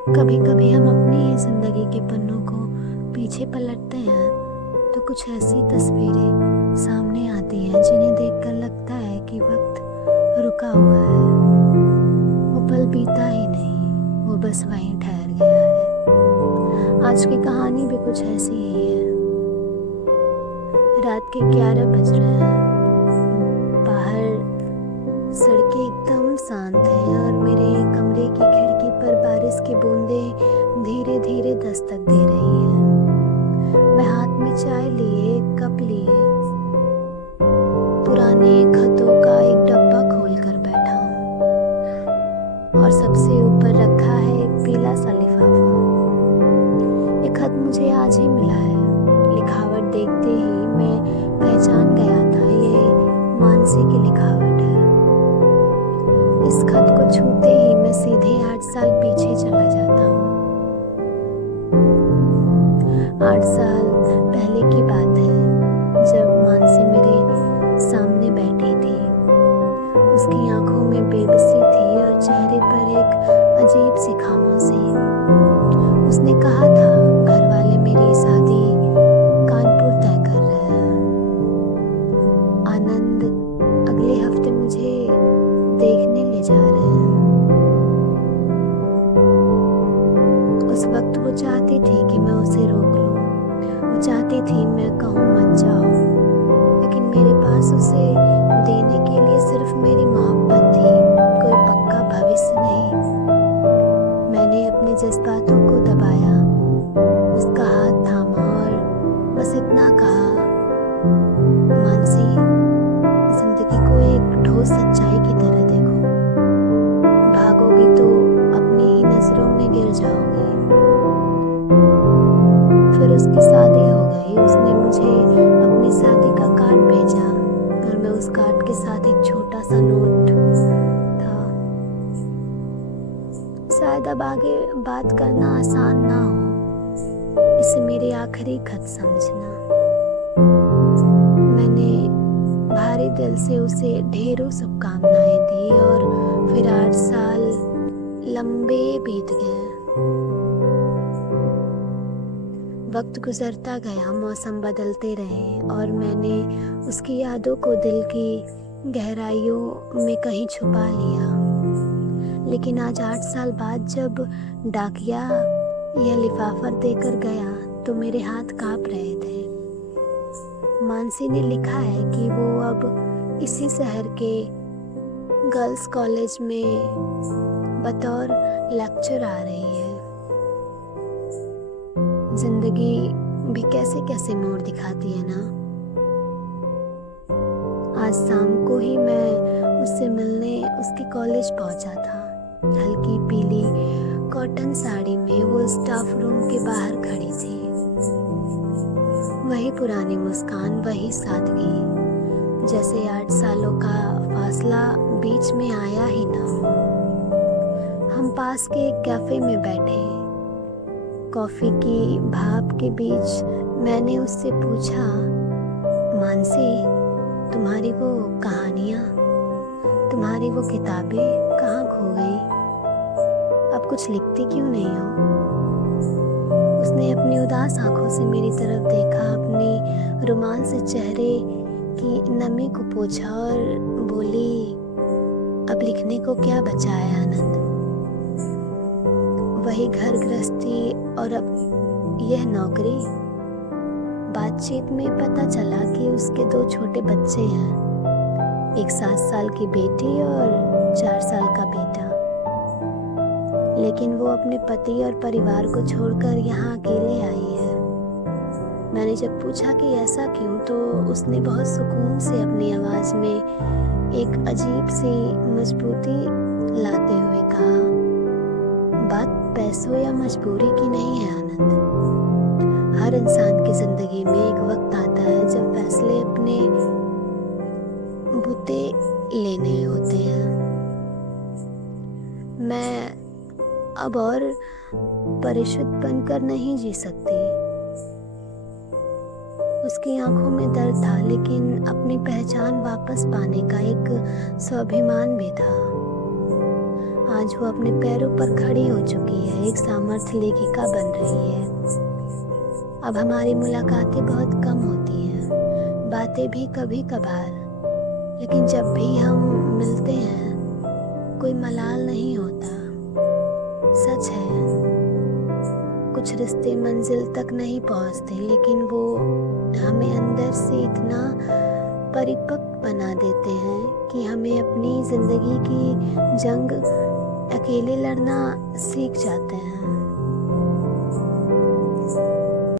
कभी कभी हम अपनी ही जिंदगी के पन्नों को पीछे पलटते हैं तो कुछ ऐसी तस्वीरें सामने आती हैं जिन्हें देखकर लगता है कि वक्त रुका हुआ है। वो पल बीता ही नहीं, वो बस वहीं ठहर गया है। आज की कहानी भी कुछ ऐसी ही है। रात के 11 बज रहे हैं। बाहर सड़कें एकदम शांत हैं और मेरे कमरे की खिड़की पर बारिश की बूंदें धीरे धीरे दस्तक दे रही हैं। मैं हाथ में चाय लिए, कप लिए, पुराने खतों का एक डब्बा खोलकर बैठा हूँ और सबसे ऊपर रखा है एक पीला सा लिफाफा। ये खत मुझे आज ही मिला है। लिखावट देखते ही मैं पहचान गया था, ये मानसी की लिखावट है। इस खत को छूते ही मैं सीधे 8 साल पीछे चला जाता हूँ। 8 साल पहले की बात है, जब मानसी मेरे सामने बैठी थी। उसकी आंखों में बेबसी थी और चेहरे पर एक अजीब सी खामोशी। उसने कहा था, घर वाले मेरी शादी कानपुर तय कर रहे हैं। आनंद अगले हफ्ते मुझे देखने ले जा रहे हैं। उस वक्त वो चाहती थी कि मैं उसे रोक लूं। वो चाहती थी मैं कहूँ मत जाओ, लेकिन मेरे पास उसे देने के लिए सिर्फ मेरी मोहब्बत थी, कोई पक्का भविष्य नहीं। मैंने अपने जज्बातों को दबाया, उसका हाथ थामा और बस इतना कहा, मानसी, जिंदगी को एक ठोस सच्चाई की तरह देखो। भागोगी तो अपनी ही नजरों में गिर जाओगी। फिर उसकी शादी हो गई। उसने मुझे अपनी शादी का कार्ड भेजा और मैं उस कार्ड के साथ एक छोटा सा नोट था। शायद अब आगे बात करना आसान ना हो, इसे मेरी आखिरी खत समझना। मैंने भारी दिल से उसे ढेरों शुभकामनाएं दी और फिर 8 साल लंबे बीत गए। वक्त गुजरता गया, मौसम बदलते रहे और मैंने उसकी यादों को दिल की गहराइयों में कहीं छुपा लिया। लेकिन आज 8 साल बाद जब डाकिया यह लिफाफा देकर गया तो मेरे हाथ कांप रहे थे। मानसी ने लिखा है कि वो अब इसी शहर के गर्ल्स कॉलेज में बतौर लेक्चर आ रही है। जिंदगी भी कैसे कैसे मोड़ दिखाती है ना। आज शाम को ही मैं उससे मिलने उसके कॉलेज पहुंचा था। हल्की पीली कॉटन साड़ी में वो स्टाफ रूम के बाहर खड़ी थी। वही पुरानी मुस्कान, वही सादगी, जैसे 8 सालों का फासला बीच में आया ही ना हो। हम पास के एक कैफे में बैठे। कॉफी की भाप के बीच मैंने उससे पूछा, मानसी, तुम्हारी वो कहानियाँ, तुम्हारी वो किताबें कहाँ खो गई? अब कुछ लिखती क्यों नहीं हो? उसने अपनी उदास आंखों से मेरी तरफ देखा, अपनी रुमाल से चेहरे की नमी को पोंछा और बोली, अब लिखने को क्या बचा है आनंद? वही घर गृहस्थी और अब यह नौकरी। बातचीत में पता चला कि उसके 2 छोटे बच्चे हैं, एक 7 साल की बेटी और 4 साल का बेटा। लेकिन वो अपने पति और परिवार को छोड़कर यहाँ अकेले आई है। मैंने जब पूछा कि ऐसा क्यों, तो उसने बहुत सुकून से अपनी आवाज में एक अजीब सी मजबूती लाते हुए कहा, बात पैसों या मजबूरी की नहीं है आनंद। हर इंसान की जिंदगी में एक वक्त आता है जब फैसले अपने बूते लेने होते हैं। मैं अब और परिशुद्ध बनकर नहीं जी सकती। उसकी आंखों में दर्द था, लेकिन अपनी पहचान वापस पाने का एक स्वाभिमान भी था। आज वो अपने पैरों पर खड़ी हो चुकी है, एक सामर्थ्य लेखिका बन रही है। अब हमारी मुलाकातें बहुत कम होती हैं, बातें भी कभी कभार, लेकिन जब भी हम मिलते हैं कोई मलाल नहीं होता। सच है, कुछ रिश्ते मंजिल तक नहीं पहुंचते, लेकिन वो हमें अंदर से इतना परिपक्व बना देते हैं कि हमें अपनी ज़िंदगी की जंग अकेले लड़ना सीख जाते हैं।